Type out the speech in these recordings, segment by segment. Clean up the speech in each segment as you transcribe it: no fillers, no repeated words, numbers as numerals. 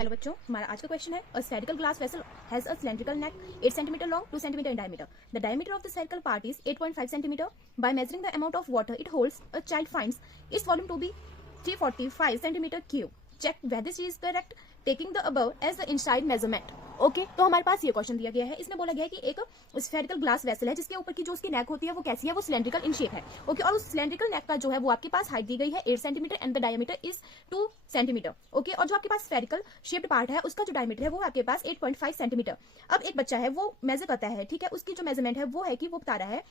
Hello बच्चों, हमारा आज का क्वेश्चन है a spherical glass vessel has a cylindrical neck 8 cm long, 2 cm in diameter. The diameter of the spherical part is 8.5 cm. By measuring the amount of water it holds, a child finds its volume to be 345 cm cube. Check whether she is correct taking the above as the inside measurement. Okay तो हमारे पास ये question दिया गया है। इसमें बोला गया है कि एक स्फेरिकल ग्लास वेसल है जिसके ऊपर की जो उसकी नेक होती है वो कैसी है, वो सिलेंड्रिकल इन शेप है। ओके और उस सिलेंड्रिकल नेक का जो है वो आपके पास हाइट दी गई है 8 centimetre and the diameter is 2 centimetre. Okay और जो आपके पास स्फेरिकल शेप्ड पार्ट है उसका जो डायमीटर है वो आपके पास 8.5 सेंटीमीटर। अब एक बच्चा है वो मेजर करता है, ठीक है, उसकी जो मेजरमेंट है वो है कि वो बता रहा है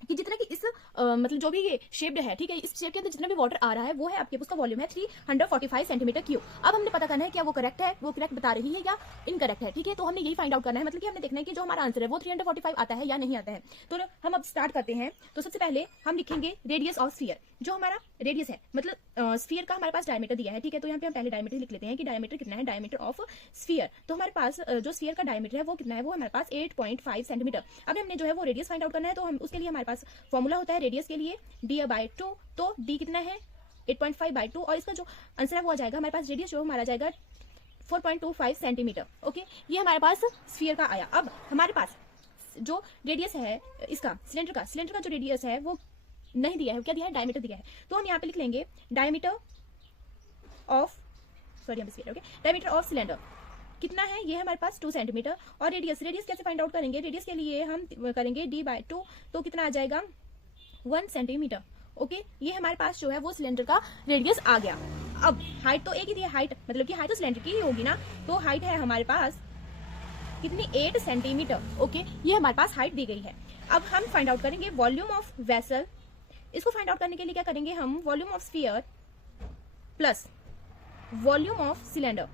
कि जितना कि इस मतलब जो भी ये शेप्ड है, ठीक है, इस शेप के अंदर जितना भी वाटर आ रहा है वो है आपके उसका वॉल्यूम है 345 सेंटीमीटर क्यूब। अब हमने पता करना है क्या वो करेक्ट है, वो करेक्ट बता रही है या इनकरेक्ट है, ठीक है। तो हमने यही फाइंड आउट करना है, मतलब कि हमने देखना है कि जो हमारा आंसर है वो 345 आता है या नहीं आता है। तो हम अब स्टार्ट करते हैं। तो सबसे पहले हम लिखेंगे रेडियस ऑफ स्फीयर। जो हमारा रेडियस है मतलब स्फीयर का हमारे पास डायमीटर दिया है, ठीक है। तो यहाँ पे हम पहले डायमीटर लिख लेते हैं कि डायमीटर कितना है, डायमीटर ऑफ स्फीयर। तो हमारे पास जो स्फीयर का डायमीटर है वो कितना है, वो हमारे पास 8.5 सेंटीमीटर। अब हमने जो है वो रेडियस फाइंड आउट करना है। तो हम उसके लिए हमारे पास फॉर्मूला होता है रेडियस के लिए d/2। तो d कितना है 8.5/2 और इसका जो आंसर है वो आ जाएगा हमारे पास रेडियस जो हमारा जाएगा 4.25 सेंटीमीटर। ओके ये हमारे पास स्फीयर का आया। अब हमारे पास जो रेडियस है इसका सिलेंडर का जो रेडियस है वो नहीं दिया है, क्या दिया है, डायमीटर दिया है। तो हम यहाँ पे लिख लेंगे diameter of diameter of cylinder कितना है, ये है हमारे पास 2 सेंटीमीटर। और रेडियस कैसे फाइंड आउट करेंगे, रेडियस के लिए हम करेंगे d/2। तो कितना आ जाएगा 1 सेंटीमीटर। ओके ये हमारे पास जो है वो सिलेंडर का रेडियस आ गया। अब हाइट तो एक ही थी, हाइट मतलब कि हाइट तो सिलेंडर की ही होगी ना। तो हाइट है हमारे पास कितनी 8 सेंटीमीटर। ओके ये हमारे पास हाइट दी गई है। अब हम फाइंड आउट करेंगे वॉल्यूम ऑफ वेसल। इसको फाइंड आउट करने के लिए क्या करेंगे हम, volume of sphere plus volume of cylinder.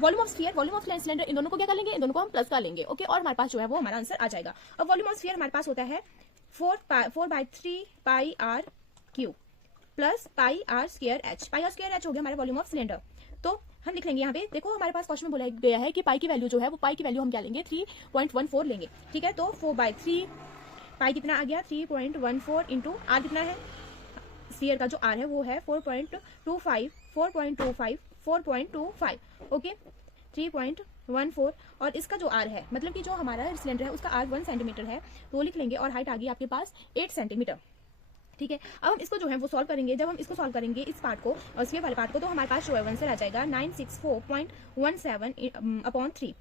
Volume of sphere, volume of cylinder, इन दोनों को क्या कर लेंगे, इन दोनों को हम प्लस कर लेंगे। ओके और हमारे पास जो है वो हमारा आंसर आ जाएगा। अब वॉल्यूम ऑफ स्फीयर हमारे पास होता है 4/3 pi R cube plus pi R square H. Pi R square H हो गया हमारा वॉल्यूम ऑफ सिलेंडर। तो हम लिख लेंगे यहाँ पे, देखो हमारे पास क्वेश्चन में बोला गया है कि पाई की वैल्यू जो है वो पाई की वैल्यू हम क्या लेंगे 3.14 लेंगे, ठीक है। तो 4/3 पाई कितना आ गया 3.14 इंटू आर कितना है, स्फीयर का जो आर है वो है 4.25 ओके 3.14 और इसका जो आर है मतलब कि जो हमारा सिलेंडर है उसका आर 1 सेंटीमीटर है। तो लिख लेंगे और हाइट आ गई आपके पास 8 सेंटीमीटर, ठीक है। अब हम इसको जो है वो सॉल्व करेंगे। जब हम इसको सॉल्व करेंगे इस पार्ट को और स्फीयर वाले पार्ट को, तो हमारे पास जो है आंसर आ जाएगा 964.17/3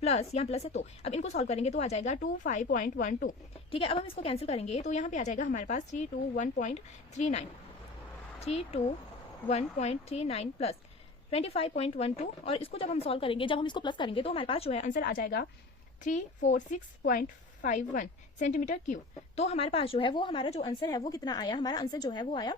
प्लस यहाँ प्लस है। तो अब इनको सॉल्व करेंगे तो आ जाएगा 25.12, ठीक है। अब हम इसको कैंसिल करेंगे तो यहाँ पे आ जाएगा हमारे पास 321.39 प्लस 25.12 और इसको जब हम सॉल्व करेंगे, जब हम इसको प्लस करेंगे तो हमारे पास जो है आंसर आ जाएगा 346.51 सेंटीमीटर क्यूब। तो हमारे पास जो है वो हमारा जो आंसर है वो कितना आया, हमारा आंसर जो है वो आया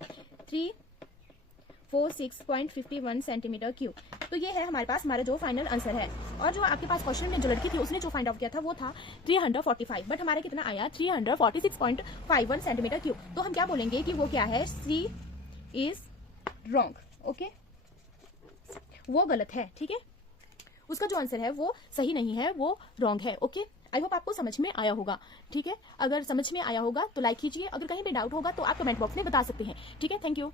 346.51 सेंटीमीटर क्यूब। तो ये है हमारे पास हमारा जो फाइनल आंसर है। और जो आपके पास क्वेश्चन में जो लड़की थी उसने जो फाइंड आउट किया था वो था 345, बट हमारा कितना आया 346.51 सेंटीमीटर क्यूब। तो हम क्या बोलेंगे कि वो क्या है, सी इज रॉन्ग। ओके वो गलत है, ठीक है, उसका जो आंसर है वो सही नहीं है, वो रॉन्ग है। ओके आई होप आपको समझ में आया होगा, ठीक है। अगर समझ में आया होगा तो लाइक कीजिए, अगर कहीं भी डाउट होगा तो आप कमेंट बॉक्स में बता सकते हैं, ठीक है। Thank you.